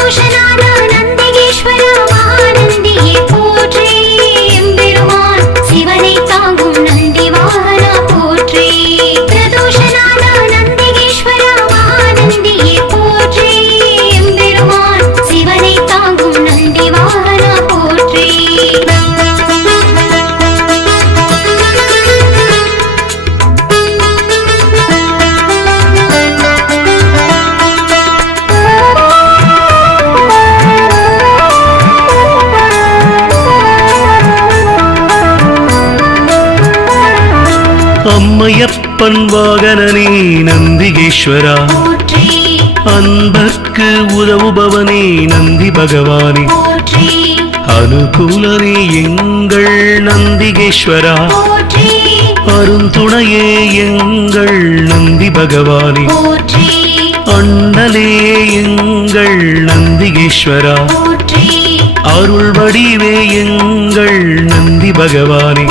பிரதோஷநாத நந்திகேஸ்வர மகாநந்தியே போற்றி எம்பெருமான் சிவனை தாங்கும் நந்தி வாகனா போற்றி பிரதோஷநாத நந்திகேஸ்வர மகாநந்தியே போற்றி எம்பெருமான் சிவனை தாங்கும் நந்தி வாகனா போற்றி அம்மையப்பன் வாகனனே நந்திகேஸ்வரா அன்பர்க்கு உதவுபவனே நந்தி பகவானே அனுகூலனே எங்கள் நந்திகேஸ்வரா அருந்துணையே எங்கள் நந்தி பகவானே அண்ணலே எங்கள் நந்திகேஸ்வரா அருள் வடிவே எங்கள் நந்தி பகவானே